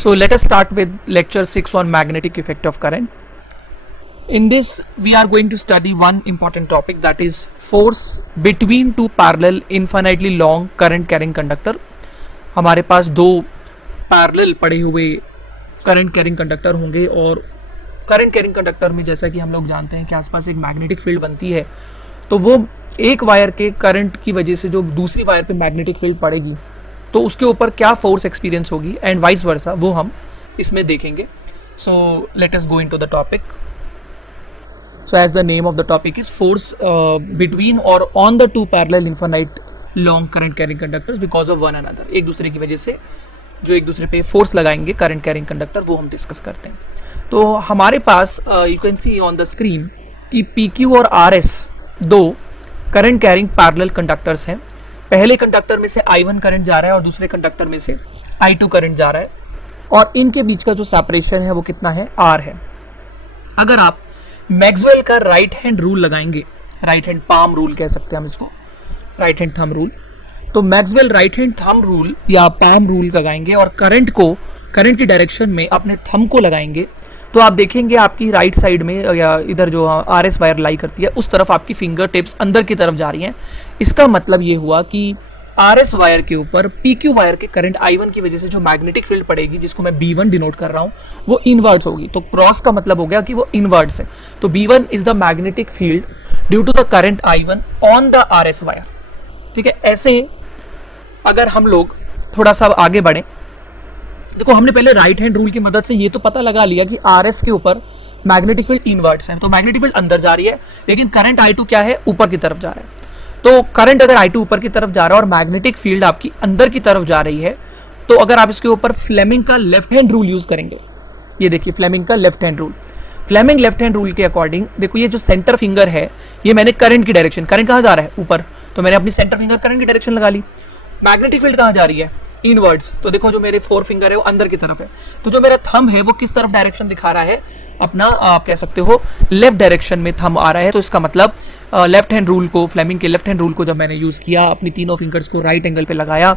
So let us start with lecture 6 on magnetic effect of current. In this we are going to study one important topic, that is force between two parallel infinitely long current carrying conductor. हमारे पास दो parallel पड़े हुए current carrying conductor होंगे और current carrying conductor में जैसा कि हम लोग जानते हैं कि आसपास एक मैग्नेटिक फील्ड बनती है, तो वो एक वायर के करंट की वजह से जो दूसरी वायर पे मैग्नेटिक फील्ड पड़ेगी तो उसके ऊपर क्या फोर्स एक्सपीरियंस होगी एंड वाइस वर्सा, वो हम इसमें देखेंगे. So let us go into the topic. So as the name of the topic is force between or on the two parallel infinite long current carrying conductors because of one another. एक दूसरे की वजह से जो एक दूसरे पे force लगाएंगे करंट कैरिंग कंडक्टर, वो हम डिस्कस करते हैं. तो हमारे पास you can see on the screen कि PQ और RS दो करंट कैरिंग पैरेलल कंडक्टर्स हैं. पहले कंडक्टर में से I1 करंट जा रहा है और दूसरे कंडक्टर में से I2 करंट जा रहा है और इनके बीच का जो सेपरेशन है वो कितना है, R है. अगर आप मैक्सवेल का राइट हैंड रूल लगाएंगे, राइट हैंड पाम रूल कह सकते हैं हम इसको, राइट हैंड थंब रूल, तो Maxwell right hand thumb rule या पाम रूल लगाएंगे और करंट की डायरेक्शन में अपने थंब को लगाएंगे, तो आप देखेंगे आपकी राइट साइड में या इधर जो RS वायर लाई करती है उस तरफ आपकी फिंगर टिप्स अंदर की तरफ जा रही हैं. इसका मतलब ये हुआ कि RS वायर के ऊपर PQ वायर के करंट I1 की वजह से जो मैग्नेटिक फील्ड पड़ेगी, जिसको मैं B1 डिनोट कर रहा हूं, वो इनवर्ट्स होगी. तो क्रॉस का मतलब हो गया कि वो इनवर्ट्स है. तो B1 is the magnetic field due to the current I1 on the RS wire. ठीक है. ऐसे अगर हम लोग थोड़ा सा आगे बढ़े, देखो हमने पहले राइट हैंड रूल की मदद से ये तो पता लगा लिया कि RS के ऊपर मैग्नेटिक फील्ड इनवर्ट्स है, तो मैग्नेटिक फील्ड अंदर जा रही है, लेकिन करंट I2 क्या है, ऊपर की तरफ जा रहा है. तो करंट अगर I2 ऊपर की तरफ जा रहा है और मैग्नेटिक फील्ड आपकी अंदर की तरफ जा रही है, तो अगर आप इसके ऊपर फ्लेमिंग का लेफ्ट हैंड रूल यूज करेंगे, ये देखिए फ्लेमिंग का left hand rule, Fleming left hand rule के अकॉर्डिंग देखो ये जो सेंटर फिंगर है, ये मैंने करंट की डायरेक्शन, करंट कहां जा रहा है, ऊपर, तो मैंने अपनी सेंटर फिंगर करंट की डायरेक्शन लगा ली. मैग्नेटिक फील्ड कहां जा रही है, इनवर्ड्स, तो देखो जो मेरे फोर फिंगर है वो अंदर की तरफ है, तो जो मेरा थंब है वो किस तरफ डायरेक्शन दिखा रहा है, अपना आप कह सकते हो लेफ्ट डायरेक्शन में थंब आ रहा है. तो इसका मतलब लेफ्ट हैंड रूल को, फ्लेमिंग के लेफ्ट हैंड रूल को जब मैंने यूज किया, अपनी तीनों फिंगर्स को राइट एंगल पे लगाया,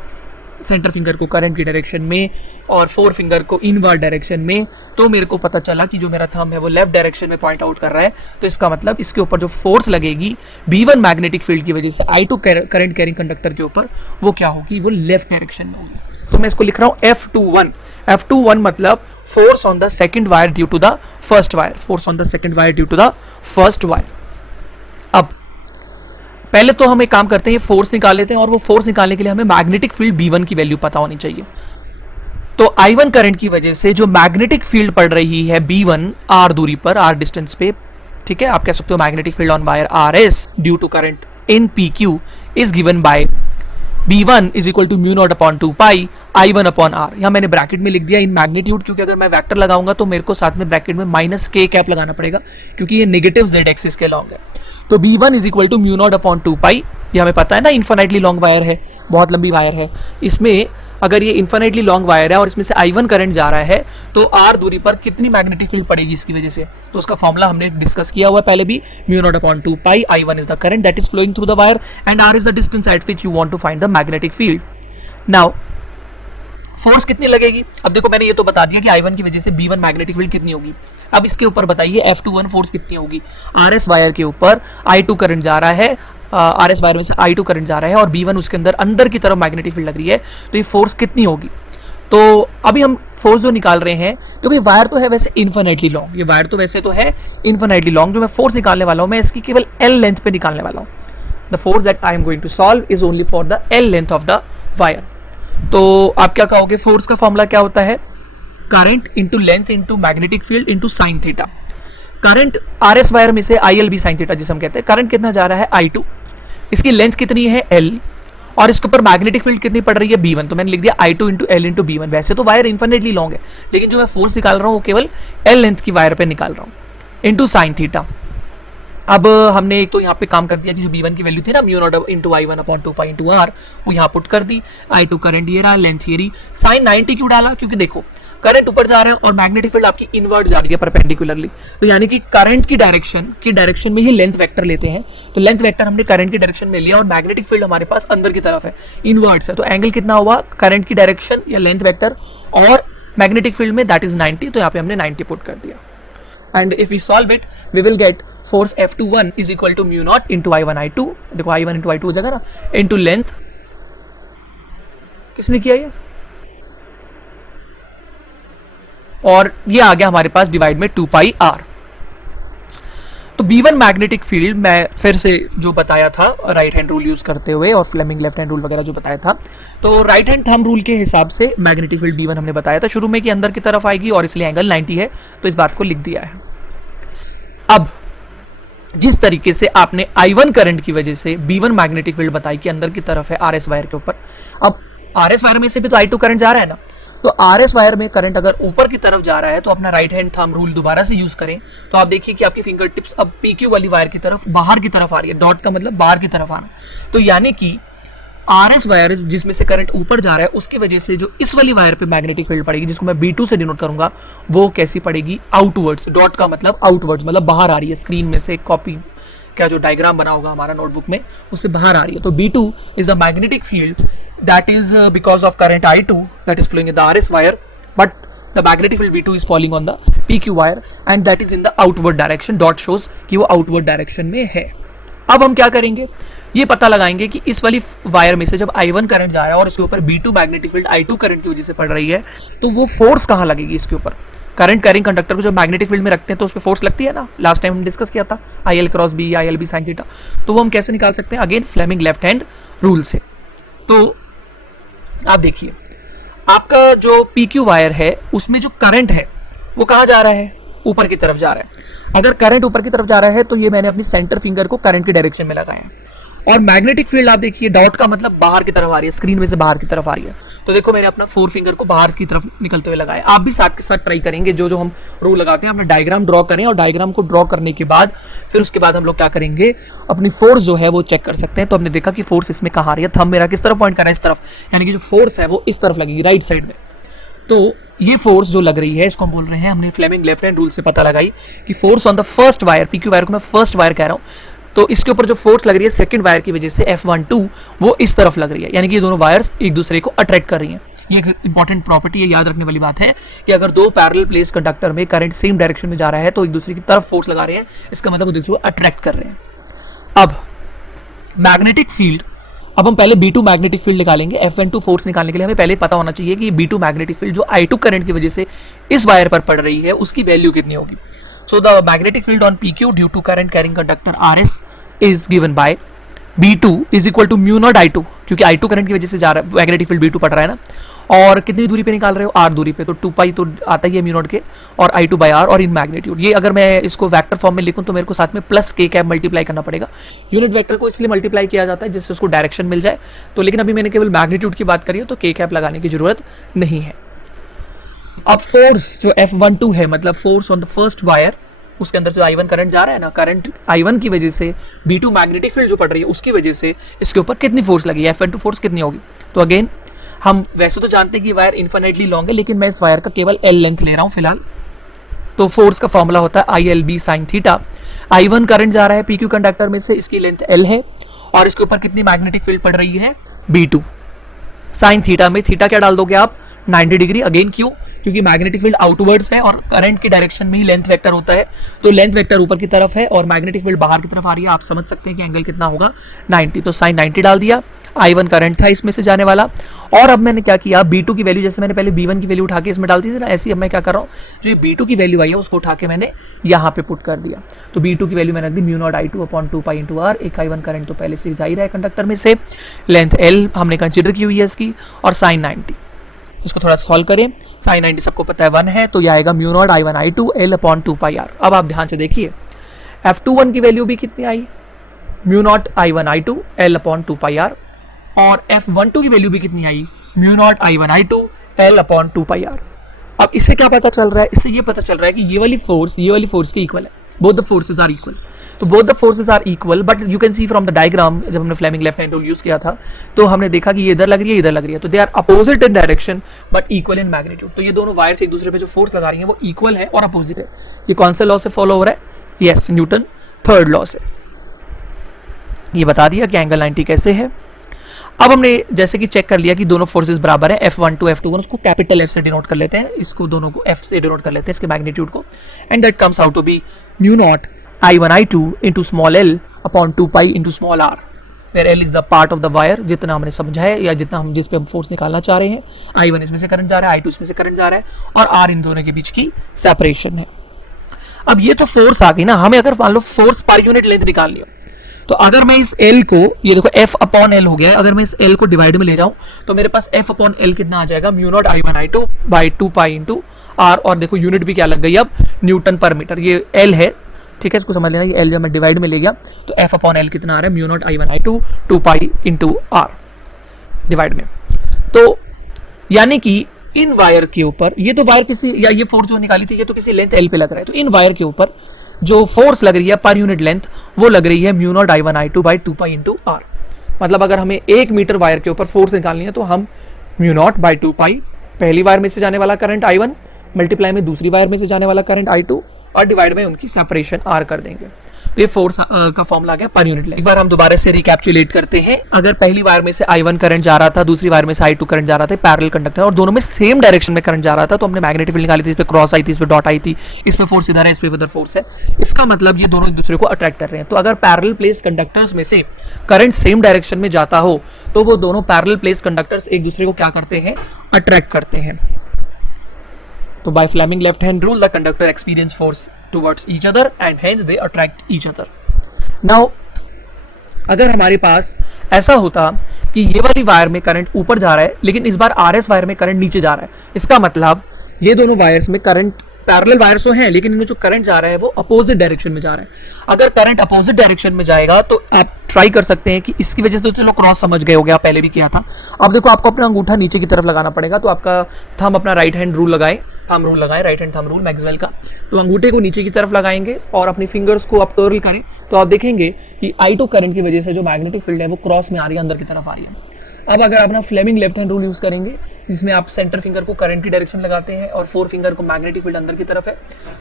सेंटर फिंगर को करंट की डायरेक्शन में और फोर फिंगर को इनवर्ड डायरेक्शन में, तो मेरे को पता चला कि जो मेरा थंब है वो लेफ्ट डायरेक्शन में पॉइंट आउट कर रहा है. तो इसका मतलब इसके ऊपर जो फोर्स लगेगी B1 मैग्नेटिक फील्ड की वजह से I2 करंट कैरिंग कंडक्टर के ऊपर, वो क्या होगी, वो लेफ्ट डायरेक्शन में होगी. तो मैं इसको लिख रहा हूं F21. F21 मतलब force on the second wire due to the first wire, force on the second wire due to the first wire. अब पहले तो हम एक काम करते हैं, ये फोर्स निकाल लेते हैं, और वो फोर्स निकालने के लिए हमें मैग्नेटिक फील्ड B1 की वैल्यू पता होनी चाहिए. तो I1 करंट की वजह से जो मैग्नेटिक फील्ड पड़ रही है B1 R दूरी पर, R डिस्टेंस पे, ठीक है, आप कह सकते हो magnetic field on wire RS due to current in PQ is given by B1 is equal to mu naught upon 2 pi I1 upon R. यहाँ मैंने ब्रैकेट में लिख दिया इन मैग्नीट्यूड, क्योंकि अगर मैं वेक्टर लगाऊंगा तो मेरे को साथ में ब्रैकेट में माइनस K कैप लगाना पड़ेगा, क्योंकि ये नेगेटिव Z एक्सिस के लॉन्ग है. तो B1 is equal to mu naught upon 2 pi, ये हमें पता है ना, इन्फिनिटली लॉन्ग वायर है, बहुत लंबी वायर है. इसमें अगर ये इन्फिनिटली लॉन्ग वायर है और इसमें से I1 करंट जा रहा है, तो R दूरी पर कितनी मैग्नेटिक फील्ड पड़ेगी इसकी वजह से, तो उसका फॉर्मूला हमने डिस्कस किया हुआ है पहले भी, mu naught upon 2 pi I1 is the current that is flowing through the wire and R is the distance at which you want to find the magnetic field. Now force कितनी लगेगी, अब देखो मैंने ये तो बता दिया कि I1 की वजह से B1 मैग्नेटिक फील्ड कितनी होगी. अब इसके ऊपर बताइए F21 फोर्स कितनी होगी. RS वायर के ऊपर I2 करंट जा रहा है, RS वायर में से I2 करंट जा रहा है और B1 उसके अंदर की तरफ मैग्नेटिक फील्ड लग रही है, तो ये फोर्स कितनी होगी. तो अभी हम फोर्स जो निकाल रहे हैं, क्योंकि वायर तो है वैसे इन्फिनिटली लॉन्ग, ये वायर तो वैसे तो है इन्फिनिटली लॉन्ग, जो मैं फोर्स निकालने वाला हूं मैं इसकी केवल L लेंथ पे निकालने वाला हूं. The force that I am going to solve is only for the L length of the wire. तो आप क्या कहोगे, फोर्स का फॉर्मूला क्या होता है, current into length into magnetic field into sine theta. Current RS wire में से ILB साइन थीटा जिसे हम कहते हैं, करंट कितना जा रहा है I2, इसकी लेंथ कितनी है L, और इसके ऊपर मैग्नेटिक फील्ड कितनी पड़ रही है B1, तो मैंने लिख दिया I2 into L into B1. वैसे तो वायर इन्फिनिटली लॉन्ग है, लेकिन जो मैं फोर्स निकाल रहा हूँ वो केवल L लेंथ की वायर पे निकाल रहा हूँ, इंटू साइन थीटा. अब हमने एक तो यहाँ पे काम कर दिया कि जो B1 की वैल्यू थी ना, mu naught into I1 upon 2 pi into R, वो यहाँ पुट कर दी. I2 करंट ये रहा, लेंथ ये रही. साइन 90 क्यों डाला, क्योंकि देखो करंट ऊपर जा रहा है और मैग्नेटिक फील्ड आपकी इनवर्ट जा रही है परपेंडिकुलरली, तो यानी कि करंट की डायरेक्शन में ही लेंथ वेक्टर लेते हैं, तो लेंथ वेक्टर हमने करंट की डायरेक्शन में लिया और मैग्नेटिक फील्ड हमारे पास अंदर की तरफ है, इनवर्ट्स है, तो एंगल कितना हुआ, करंट की डायरेक्शन या लेंथ वेक्टर और मैग्नेटिक फील्ड में, दैट इज 90, तो यहाँ पे हमने 90 पुट कर दिया। And if we solve it we will get force F21 is equal to mu naught into I1 I2, देखो I1 इंटू I2 हो जाएगा ना, इंटू लेंथ, किसने किया ये, और ये आ गया हमारे पास डिवाइड में 2 पाई r। तो B1 मैग्नेटिक फील्ड मैं फिर से जो बताया था राइट हैंड रूल यूज करते हुए और फ्लेमिंग लेफ्ट हैंड रूल वगैरह जो बताया था, तो राइट हैंड थंब रूल के हिसाब से मैग्नेटिक फील्ड B1 हमने बताया था शुरू में कि अंदर की तरफ आएगी और इसलिए एंगल 90 है, तो इस बात को लिख दिया है। अब जिस तरीके से आपने I1 करंट की वजह से B1 मैग्नेटिक फील्ड बताई कि अंदर की तरफ है RS वायर के ऊपर, अब RS वायर में से भी तो I2 करंट जा रहा है ना, तो RS वायर में करंट अगर ऊपर की तरफ जा रहा है तो अपना राइट हैंड थंब रूल दोबारा से यूज करें, तो आप देखिए कि आपकी फिंगर टिप्स अब PQ वाली वायर की तरफ बाहर की तरफ आ रही है, डॉट का मतलब बाहर की तरफ आना, तो यानी कि RS वायर जिसमें से करंट ऊपर जा रहा है उसकी वजह से जो इस वाली वायर पे मैग्नेटिक फील्ड पड़ेगी, जिसको मैं B2 से डिनोट करूंगा, वो कैसी पड़ेगी, आउटवर्ड्स, डॉट का मतलब आउटवर्ड्स, मतलब बाहर आ रही है, स्क्रीन में से कॉपी क्या जो डायग्राम बना होगा हमारा नोटबुक में उससे बाहर आ रही है। तो B2 is the magnetic field that is because of current I2 that is flowing in the RS wire, but the magnetic field B2 is falling on the PQ wire and that is in the outward direction, dot shows कि वो outward direction में है। अब हम क्या करेंगे, ये पता लगाएंगे कि इस वाली वायर में से जब I1 करंट जा रहा है और इसके ऊपर B2 magnetic field I2 current की वजह से पड़ रही है, तो वो फोर्स कहाँ लगेगी इसके ऊपर। करंट कैरिंग कंडक्टर को जब मैग्नेटिक फील्ड में रखते हैं तो उस पर फोर्स लगती है ना, लास्ट टाइम हमने डिस्कस किया था IL cross B, IL B sine theta, तो वो हम कैसे निकाल सकते हैं, again Fleming left hand rule से। तो आप देखिए आपका जो PQ वायर है उसमें जो करंट है वो कहाँ जा रहा है, ऊपर की तरफ जा रहा है। अगर करंट ऊपर की तरफ जा रहा है तो ये मैंने अपनी सेंटर फिंगर को करंट की डायरेक्शन में लगाया है, और मैग्नेटिक फील्ड आप देखिए डॉट का मतलब बाहर की तरफ आ रही है, स्क्रीन में से बाहर की तरफ आ रही है, तो देखो मैंने अपना 4 फिंगर को बाहर की तरफ निकलते हुए लगाया। आप भी साथ के साथ ट्राई करेंगे, जो जो हम रूल लगाते हैं अपना डायग्राम ड्रॉ करें, और डायग्राम को ड्रॉ करने के बाद फिर उसके बाद हम लोग क्या करेंगे, अपनी फोर्स जो है वो चेक कर सकते हैं। तो हमने देखा कि फोर्स इसमें कहाँ आ रही है, थंब मेरा किस तरफ पॉइंट कर रहा है, इस तरफ, यानी कि जो फोर्स है वो इस तरफ लगेगी, राइट साइड में। तो ये फोर्स जो लग रही है इसको हम बोल रहे हैं, हमने फ्लेमिंग लेफ्ट हैंड रूल से पता लगाई कि force on the first wire, PQ wire को मैं फर्स्ट वायर कह रहा हूँ, तो इसके ऊपर जो फोर्स लग रही है सेकंड वायर की वजह से F12 वो इस तरफ लग रही है, यानी कि ये दोनों वायर्स एक दूसरे को अट्रैक्ट कर रही हैं। ये एक इंपॉर्टेंट प्रॉपर्टी है, याद रखने वाली बात है कि अगर दो पैरेलल प्लेस्ड कंडक्टर में करंट सेम डायरेक्शन में जा रहा है तो एक दूसरे की तरफ फोर्स लगा रहे हैं, इसका मतलब एक दूसरे को अट्रैक्ट कर रहे हैं। अब मैग्नेटिक फील्ड, अब हम पहले B2 मैग्नेटिक फील्ड निकालेंगे। F12 फोर्स निकालने के लिए हमें पहले पता होना चाहिए कि B2 मैग्नेटिक फील्ड जो I2 करंट की वजह से इस वायर पर पड़ रही है उसकी वैल्यू कितनी होगी। So the magnetic field on PQ due to current carrying conductor RS is given by B2 is equal to mu not I2, क्योंकि I2 करंट की वजह से जा रहा है, मैग्नेटिक फील्ड B2 पड़ रहा है ना, और कितनी दूरी पे निकाल रहे हो, R दूरी पे, तो 2 पाई तो आता ही है म्यू नॉट के, और I2 बाय R, और इन मैग्नीट्यूड। ये अगर मैं इसको वेक्टर फॉर्म में लिखूं तो मेरे को साथ में प्लस k कैप मल्टीप्लाई करना पड़ेगा। यूनिट वेक्टर को इसलिए मल्टीप्लाई किया जाता है जिससे उसको डायरेक्शन मिल जाए, तो लेकिन अभी मैंने केवल मैग्नीट्यूड की बात करी है तो k कैप लगाने की जरूरत नहीं है। अब फोर्स जो F12 है, मतलब force on the first wire, उसके अंदर जो I1 करंट जा रहा है ना, करंट I1 की वजह से B2 मैग्नेटिक फील्ड जो पड़ रही है उसकी वजह से इसके ऊपर कितनी फोर्स लगी है, F12 फोर्स कितनी होगी। तो अगेन हम वैसे तो जानते हैं कि वायर इन्फिनिटली लॉन्ग है, लेकिन मैं इस वायर का केवल L लेंथ ले रहा हूं फिलहाल। तो फोर्स का फॉर्मूला होता है ILB sine theta. I1 current जा रहा है PQ कंडक्टर में से, इसकी लेंथ L है, और इसके ऊपर कितनी मैग्नेटिक फील्ड पड़ रही है, B2। साइन थीटा में थीटा क्या डाल दोगे आप, 90 डिग्री। अगेन क्यों, क्योंकि मैग्नेटिक फील्ड आउटवर्ड्स है और करंट की डायरेक्शन में ही लेंथ वेक्टर होता है, तो लेंथ वेक्टर ऊपर की तरफ है और मैग्नेटिक फील्ड बाहर की तरफ आ रही है। आप समझ सकते हैं कि एंगल कितना होगा, 90। तो साइन 90 डाल दिया। I1 करंट था इसमें से जाने वाला, और अब मैंने क्या किया, B2 की वैल्यू, जैसे मैंने पहले B1 की वैल्यू उठा के इसमें डाल दी थी ना, ऐसी अब मैं क्या कर रहा हूँ, जो ये B2 की वैल्यू आई है उसको उठा के मैंने यहाँ पे पुट कर दिया। तो B2 की वैल्यू मैंने रख दी mu not I2 upon 2 pi into R। एक I1 करंट तो पहले से जा ही रहा है कंडक्टर में से, लेंथ L हमने कंसिडर की हुई है इसकी, और साइन 90। इसको थोड़ा सॉल्व करें, साइन 90 सबको पता है 1 है, तो ये आएगा mu naught I1 I2 L upon 2 pi R। अब आप ध्यान से देखिए F21 की वैल्यू भी कितनी आई, mu not I1 I2 L upon 2 pi R, और F12 की वैल्यू भी कितनी आई, mu not I1 I2 L upon 2 pi R। अब इससे क्या पता चल रहा है, इससे ये पता चल रहा है कि ये वाली फोर्स के इक्वल है, both the forces are equal. तो both the forces are equal, but you can see from the diagram, जब हमने Fleming left hand rule use किया था तो हमने देखा कि ये इधर लग रही है, इधर लग रही है, तो they are opposite in direction but equal in magnitude. तो ये दोनों वायर्स एक दूसरे पे जो फोर्स लगा रही है वो इक्वल है और अपोजिट है। ये कौन से लॉ से फॉलो हो रहा है, यस, न्यूटन थर्ड लॉ से। ये बता दिया कि एंगल 90 कैसे है। अब हमने जैसे कि चेक कर लिया कि दोनों फोर्सेस बराबर है, F1 टू F2, उसको कैपिटल F से डिनोट कर लेते हैं, इसको दोनों को F से डिनोट कर लेते हैं, इसके मैग्नीट्यूड को, and that comes out to be mu not I1 I2 into small l upon 2 pi into small r, where l is the part of the wire, जितना हमने समझा है या जितना हम जिस पे हम फोर्स निकालना चाह रहे हैं, I1 इसमें से करंट जा रहा है, I2 इसमें से करंट जा रहा है, और r इन दोनों के बीच की सेपरेशन है। अब ये तो फोर्स आ गई ना, हमें अगर मान लो फोर्स पर यूनिट लेंथ निकालनी हो, तो अगर मैं इस L को, ये देखो F अपॉन L हो गया है, अगर मैं इस L को डिवाइड में ले जाऊं तो मेरे पास F अपॉन L कितना आ जाएगा, mu naught I1 I2 by 2 pi into R, और देखो यूनिट भी क्या लग गई अब, न्यूटन पर मीटर, ये L है, ठीक है, इसको समझ लेना, ये L जब मैं डिवाइड में ले गया तो F अपॉन L कितना आ रहा है, mu naught I1 I2 2 pi into R divide में। तो यानी कि इन वायर के ऊपर, ये तो वायर किसी, या ये फोर्स जो निकाली थी ये तो किसी लेंथ L पे लग रहा है, तो इन वायर के ऊपर जो फोर्स लग रही है पर यूनिट लेंथ वो लग रही है mu naught I1 I2 by 2 pi into R। मतलब अगर हमें 1 मीटर वायर के ऊपर फोर्स निकालनी है तो हम म्यू नॉट बाई 2 पाई, पहली वायर में से जाने वाला करंट I1 मल्टीप्लाई में दूसरी वायर में से जाने वाला करंट I2 और डिवाइड में उनकी सेपरेशन R कर देंगे। तो ये फोर्स का फॉर्मूला गया पर यूनिट लेंथ। एक बार हम दोबारा से रिकैप्चुलेट करते हैं। अगर पहली वायर में से I1 करंट जा रहा था, दूसरी वायर में से I2 करंट जा रहा था, पैरेलल कंडक्टर और दोनों में सेम डायरेक्शन में करंट जा रहा था, तो हमने मैग्नेटिक फील्ड निकाली थी, इस पे क्रॉस आई थी, इस पे डॉट आई थी, इस पे फोर्स इधर है, इस पे उधर फोर्स है। इसका मतलब ये दोनों एक दूसरे को अट्रैक्ट कर रहे हैं। तो अगर पैरेलल प्लेस कंडक्टर्स में से करंट सेम डायरेक्शन में जाता हो तो वो दोनों पैरेलल प्लेस कंडक्टर्स एक दूसरे को क्या करते हैं, अट्रैक्ट करते हैं। तो by Fleming left hand rule the conductor experience force towards each other and hence they attract each other. Now अगर हमारे पास ऐसा होता कि ये वाली वायर में करंट ऊपर जा रहा है लेकिन इस बार RS वायर में करंट नीचे जा रहा है, इसका मतलब ये दोनों वायर्स में करंट पैरेलल वायर्स तो हैं लेकिन इनमें जो करंट जा रहा है वो अपोजिट डायरेक्शन में जा रहा है। अगर करंट अपोजिट डायरेक्शन में जाएगा तो आप ट्राई कर सकते हैं कि इसकी वजह से, तो चलो क्रॉस समझ गए हो गया, पहले भी किया था। अब देखो आपको अपना अंगूठा नीचे की तरफ लगाना पड़ेगा, तो आपका थंब अपना राइट हैंड रूल लगाए, थंब रूल लगाए, right hand thumb rule Maxwell का, तो अंगूठे को नीचे की तरफ लगाएंगे और अपनी फिंगर्स को आप कर्ल करें तो आप देखेंगे कि I2 करंट की वजह से जो मैग्नेटिक फील्ड है वो क्रॉस में आ रही है, अंदर की तरफ आ रही है। अब अगर अपना Fleming left hand rule use करेंगे जिसमें आप सेंटर फिंगर को करंट की डायरेक्शन लगाते हैं और फोर फिंगर को मैग्नेटिक फील्ड अंदर की तरफ है,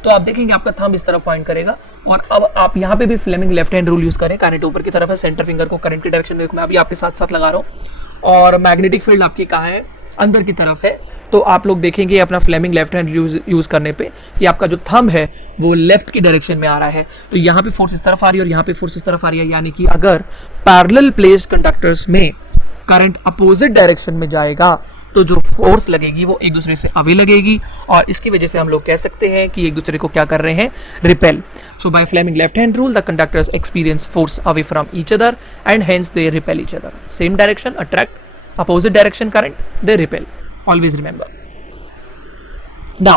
तो आप देखेंगे आपका थंब इस तरफ पॉइंट करेगा। और अब आप यहाँ पे भी Fleming left hand rule use करें, करंट ऊपर की तरफ है, सेंटर फिंगर को करंट की डायरेक्शन में मैं अभी आपके साथ साथ लगा रहा हूँ और मैग्नेटिक फील्ड आपकी कहाँ है, अंदर की तरफ है। तो आप लोग देखेंगे अपना फ्लेमिंग लेफ्ट हैंड यूज करने पे कि आपका जो थंब है वो लेफ्ट की डायरेक्शन में आ रहा है, तो यहाँ पे फोर्स इस तरफ आ रही है और यहाँ पे फोर्स इस तरफ आ रही है। यानी कि अगर पैरेलल प्लेस्ड कंडक्टर्स में करंट अपोजिट डायरेक्शन में जाएगा तो जो फोर्स लगेगी वो एक दूसरे से अवे लगेगी और इसकी वजह से हम लोग कह सकते हैं कि एक दूसरे को क्या कर रहे हैं, repel. So by Fleming left hand rule the conductors experience force away from each other and hence they repel each other. Same direction attract, opposite direction current they repel. Always remember. Now,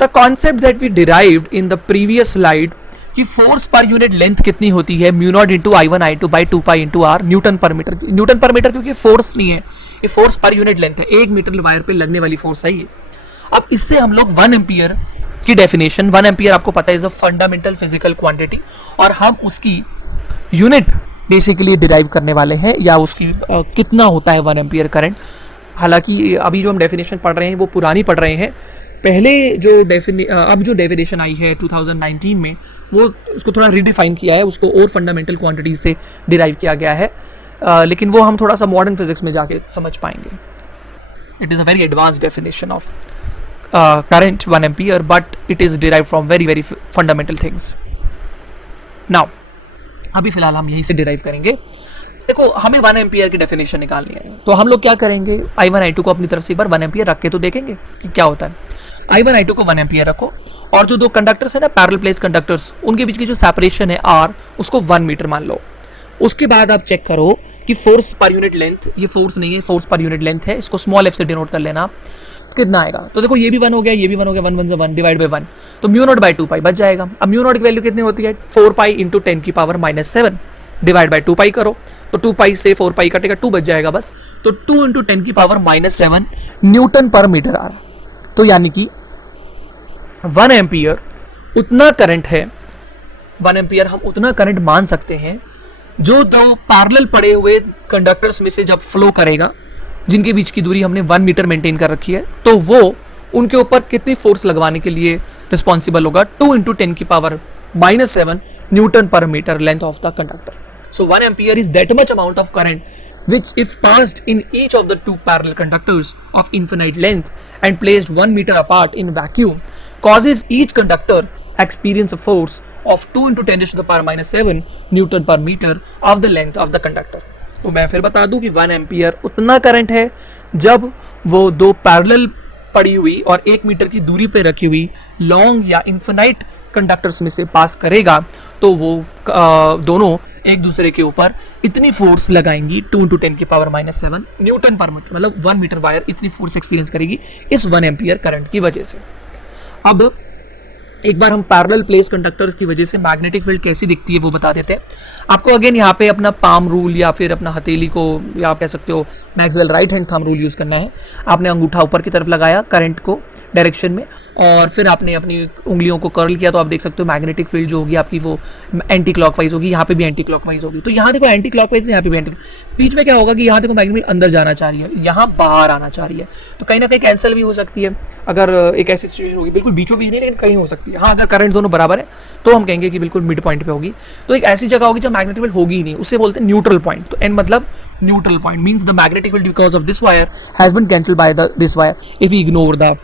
the concept that we derived in the previous slide कि force per unit length कितनी होती है, mu naught into I1 I2 by 2 pi into R, Newton per metre. Newton per metre क्योंकि force नहीं है, ये force per unit length है, 1 metre wire पे लगने वाली फोर्स है ये। अब इससे हम लोग 1 एम्पियर की डेफिनेशन, 1 एम्पियर आपको पता है is a fundamental physical quantity, और हम उसकी यूनिट बेसिकली डिराइव करने वाले हैं, या उसकी कितना होता है 1 एम्पियर करंट। हालांकि अभी जो हम डेफिनेशन पढ़ रहे हैं वो पुरानी पढ़ रहे हैं, पहले जो अब जो डेफिनेशन आई है 2019 में वो उसको थोड़ा रीडिफाइन किया है, उसको और फंडामेंटल क्वांटिटी से डिराइव किया गया है, लेकिन वो हम थोड़ा सा मॉडर्न फिजिक्स में जाके समझ पाएंगे। It is a very advance definition of current 1 ampere but it is derive from very very fundamental things. Now अभी फिलहाल हम यहीं से डिराइव करेंगे। देखो हमें 1 एम्पियर की डेफिनेशन निकालनी है, तो हम लोग क्या करेंगे, I1 I2 को अपनी तरफ से एक बार 1 एम्पियर रख के तो देखेंगे कि क्या होता है। I1 I2 को 1 एम्पियर रखो और जो दो कंडक्टर्स है ना, पैरेलल प्लेस्ड कंडक्टर्स, उनके बीच की जो सेपरेशन है R, उसको 1 मीटर मान लो। उसके बाद आप चेक करो कि फोर्स पर यूनिट लेंथ, ये फोर्स नहीं है, फोर्स पर यूनिट लेंथ है, इसको स्मॉल f से डिनोट कर लेना, कितना आएगा। तो देखो ये भी 1 हो गया, ये भी 1 हो गया, 1 1 1 डिवाइड बाई 1, तो म्यू नॉट बाई 2 पाई बच जाएगा। अब म्यू नॉट की वैल्यू कितनी होती है, 4 पाई इंटू 10 की पावर -7 डिवाइड बाई 2 पाई करो, तो 2 पाई से 4 पाई कटेगा, 2 बच जाएगा बस। तो 2 इंटू 10 की पावर -7 न्यूटन पर मीटर आ रहा। तो यानी कि 1 एम्पियर उतना करंट है, 1 एम्पियर हम उतना करंट मान सकते हैं जो दो पैरेलल पड़े हुए कंडक्टर्स में से जब फ्लो करेगा, जिनके बीच की दूरी हमने 1 मीटर मेंटेन कर रखी है, तो वो उनके ऊपर कितनी फोर्स लगवाने के लिए रिस्पॉन्सिबल होगा, 2 इंटू 10 की power -7 newton per metre length of the conductor. So 1 ampere is that much amount of current which if passed in each of the two parallel conductors of infinite length and placed 1 meter apart in vacuum, causes each conductor experience a force of 2 into 10 to the power minus 7 Newton per meter of the length of the conductor. तो मैं फिर बता दूं कि 1 ampere उतना current है जब वो दो पैरेलल पड़ी हुई और 1 मीटर की दूरी पे रखी हुई लॉन्ग या इन्फिनाइट कंडक्टर्स में से पास करेगा, तो वो दोनों एक दूसरे के ऊपर इतनी फोर्स लगाएंगी 2 into 10 की power minus 7 newton per metre, मतलब 1 मीटर वायर इतनी फोर्स एक्सपीरियंस करेगी इस 1 एम्पियर करंट की वजह से। अब एक बार हम पैरेलल प्लेस कंडक्टर्स की वजह से मैग्नेटिक फील्ड कैसी दिखती है वो बता देते हैं आपको। अगेन यहाँ पे अपना पाम रूल या फिर अपना हथेली को, या आप कह सकते हो Maxwell right hand thumb rule use करना है। आपने अंगूठा ऊपर की तरफ लगाया करंट को डायरेक्शन में, और फिर आपने अपनी उंगलियों को कर्ल किया, तो आप देख सकते हो मैग्नेटिक फील्ड जो होगी आपकी वो एंटी क्लॉकवाइज होगी, यहाँ पे भी एंटी क्लॉकवाइज होगी। तो यहाँ देखो एंटी क्लॉकवाइज, यहाँ पे भी एंटी, बीच में क्या होगा कि यहाँ देखो मैग्नेटिक अंदर जाना चाह रही है, यहाँ बाहर आना चाह रही है, तो कहीं ना कहीं कैंसिल भी हो सकती है। अगर एक ऐसी सिचुएशन होगी, बिल्कुल बीचों बीच नहीं लेकिन कहीं हो सकती है। हाँ, अगर करंट दोनों बराबर है तो हम कहेंगे कि बिल्कुल मिड पॉइंट पे होगी। तो एक ऐसी जगह होगी जब मैग्नेटिक फील्ड होगी ही नहीं, उससे बोलते हैं न्यूट्रल पॉइंट। तो एन मतलब neutral point means the magnetic field because of this wire has been cancelled by this wire if we ignore the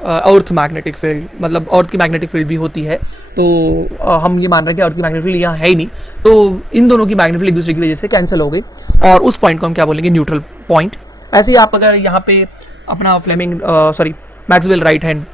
earth magnetic field. मतलब अर्थ की मैग्नेटिक फील्ड भी होती है, तो हम ये मान रहे हैं कि अर्थ की मैग्नेटिक फील्ड यहाँ है ही नहीं, तो इन दोनों की मैग्नेटिक फील्ड एक दूसरे की वजह से कैंसिल हो गई, और उस पॉइंट को हम क्या बोलेंगे, न्यूट्रल पॉइंट। ऐसे ही आप अगर यहाँ पे अपना Maxwell right hand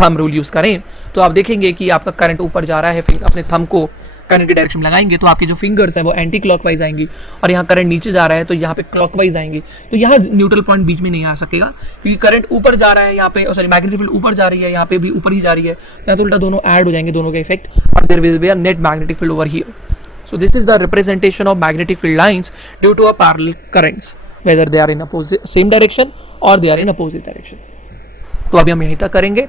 thumb rule use करें, तो आप देखेंगे कि आपका करंट ऊपर जा रहा है, फिर अपने थंब को करंट की डायरेक्शन में लगाएंगे तो आपके जो फिंगर्स हैं वो एंटी क्लॉकवाइज आएंगी, और यहाँ करंट नीचे जा रहा है तो यहाँ पे क्लॉकवाइज आएंगे। तो यहाँ न्यूट्रल पॉइंट बीच में नहीं आ सकेगा, क्योंकि करंट ऊपर जा रहा है यहाँ पे, सॉरी मैग्नेटिक फील्ड ऊपर जा रही है, यहाँ पे भी ऊपर ही जा रही है, यहाँ तो उल्टा दोनों ऐड हो जाएंगे, दोनों का इफेक्ट, और there will be a net magnetic field over here. So this is the representation of magnetic field lines due to a parallel currents, whether they are in opposite same direction or they are in opposite direction. तो अभी हम यहीं तक करेंगे।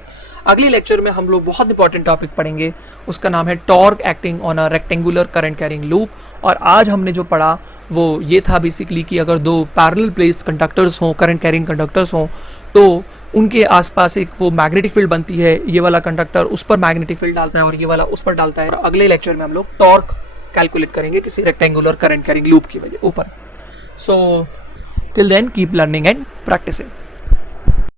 अगले lecture में हम लोग बहुत इंपॉर्टेंट टॉपिक पढ़ेंगे, उसका नाम है torque acting on a rectangular current carrying loop. और आज हमने जो पढ़ा वो ये था बेसिकली कि अगर दो पैरेलल प्लेस कंडक्टर्स हों, करंट कैरिंग कंडक्टर्स हों, तो उनके आसपास एक वो मैग्नेटिक फील्ड बनती है, ये वाला कंडक्टर उस पर मैग्नेटिक फील्ड डालता है और ये वाला उस पर डालता है। और अगले लेक्चर में हम लोग टॉर्क कैलकुलेट करेंगे किसी रेक्टेंगुलर करंट कैरिंग लूप की वजह ऊपर। So till then keep learning and practising.